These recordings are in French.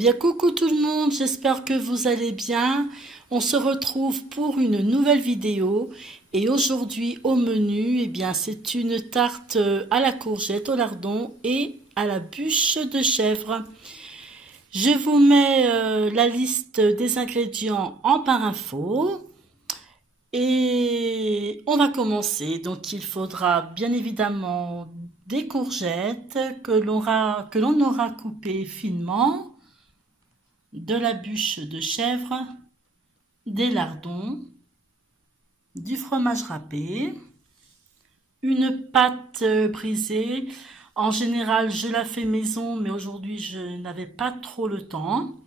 Eh bien, coucou tout le monde, j'espère que vous allez bien. On se retrouve pour une nouvelle vidéo. Et aujourd'hui, au menu, eh bien, c'est une tarte à la courgette, au lardon et à la bûche de chèvre. Je vous mets la liste des ingrédients en barre info. Et on va commencer. Donc, il faudra bien évidemment des courgettes que l'on aura coupées finement, de la bûche de chèvre, des lardons, du fromage râpé, une pâte brisée. En général, je la fais maison, mais aujourd'hui, je n'avais pas trop le temps.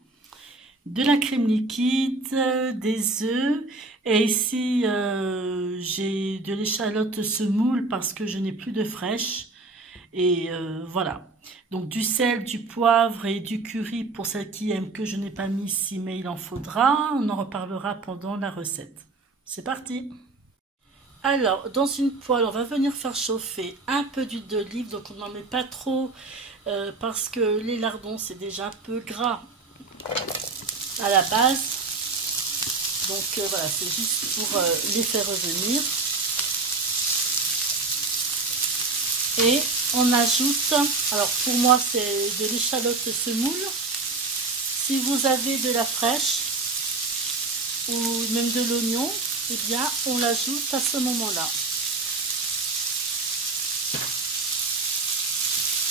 De la crème liquide, des œufs, et ici, j'ai de l'échalote semoule parce que je n'ai plus de fraîche. Et voilà. Donc du sel, du poivre et du curry pour celles qui aiment, que je n'ai pas mis ici, mais il en faudra. On en reparlera pendant la recette. C'est parti. Alors, dans une poêle, on va venir faire chauffer un peu d'huile d'olive. Donc on n'en met pas trop parce que les lardons, c'est déjà un peu gras à la base. Donc voilà, c'est juste pour les faire revenir. Et on ajoute, alors pour moi c'est de l'échalote semoule. Si vous avez de la fraîche ou même de l'oignon, eh bien on l'ajoute à ce moment-là.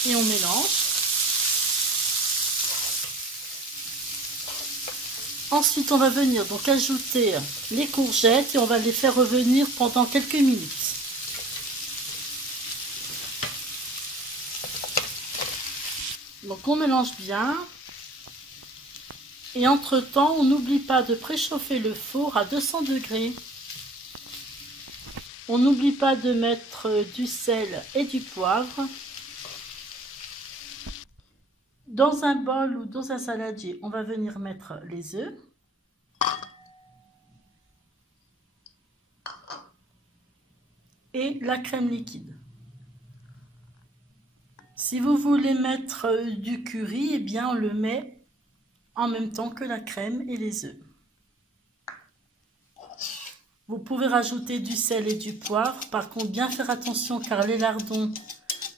Et on mélange. Ensuite on va venir donc ajouter les courgettes et on va les faire revenir pendant quelques minutes. Donc on mélange bien et entre temps on n'oublie pas de préchauffer le four à 200 degrés. On n'oublie pas de mettre du sel et du poivre. Dans un bol ou dans un saladier, on va venir mettre les œufs. Et la crème liquide. Si vous voulez mettre du curry, eh bien on le met en même temps que la crème et les œufs. Vous pouvez rajouter du sel et du poivre. Par contre, bien faire attention car les lardons,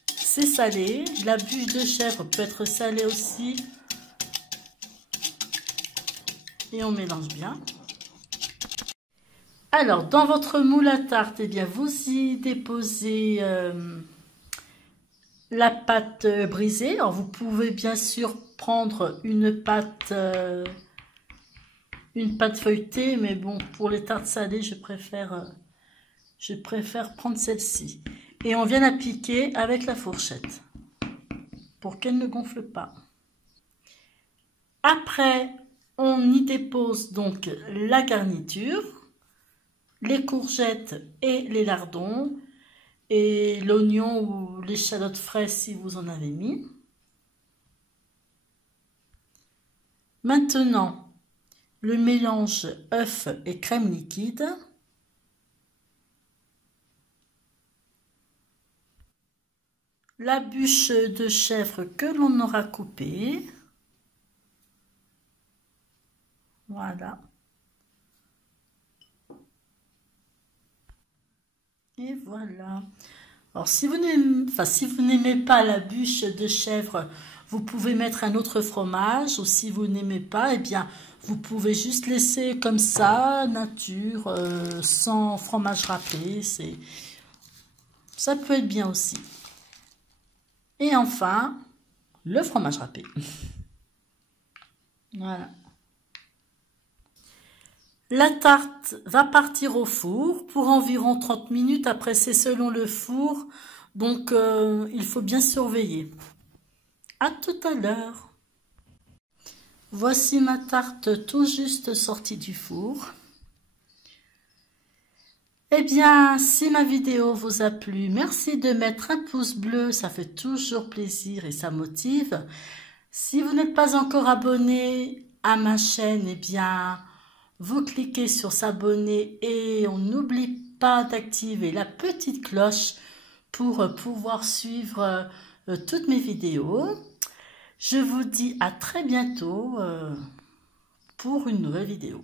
c'est salé. La bûche de chèvre peut être salée aussi. Et on mélange bien. Alors, dans votre moule à tarte, eh bien, vous y déposez la pâte brisée. Alors, vous pouvez bien sûr prendre une pâte feuilletée, mais bon, pour les tartes salées, je préfère prendre celle-ci. Et on vient l'appliquer avec la fourchette pour qu'elle ne gonfle pas. Après, on y dépose donc la garniture, les courgettes et les lardons, et l'oignon ou l'échalote fraîche si vous en avez mis. Maintenant, le mélange œuf et crème liquide. La bûche de chèvre que l'on aura coupée. Voilà. Et voilà. Alors, si vous n'aimez pas la bûche de chèvre, vous pouvez mettre un autre fromage. Ou si vous n'aimez pas, eh bien, vous pouvez juste laisser comme ça, nature, sans fromage râpé. Ça peut être bien aussi. Et enfin, le fromage râpé. Voilà. La tarte va partir au four pour environ 30 minutes. Après, c'est selon le four. Donc, il faut bien surveiller. À tout à l'heure. Voici ma tarte tout juste sortie du four. Eh bien, si ma vidéo vous a plu, merci de mettre un pouce bleu. Ça fait toujours plaisir et ça motive. Si vous n'êtes pas encore abonné à ma chaîne, eh bien, vous cliquez sur s'abonner et on n'oublie pas d'activer la petite cloche pour pouvoir suivre toutes mes vidéos. Je vous dis à très bientôt pour une nouvelle vidéo.